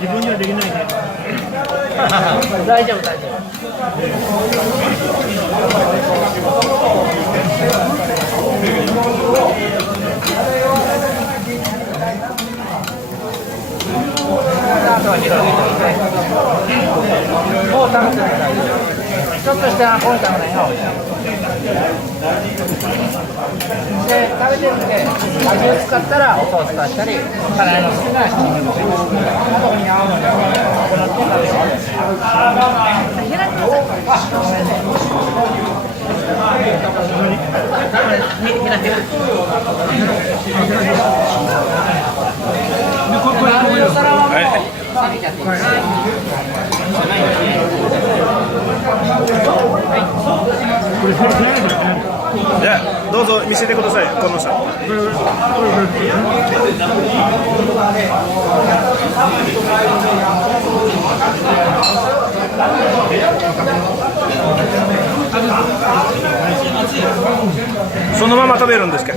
自分にはできないね。大丈夫大丈夫。あとは広げてみて。もう食べてください。ちょっとしたこれ食べないよ。で食べてみて味を使ったらおソース足したり辛いの好きならしてみてください。あとに合うのでこの手食べて。開きなさい。ごめんね。開ける。じゃあどうぞ見せてください、この人。そのまま食べるんですか？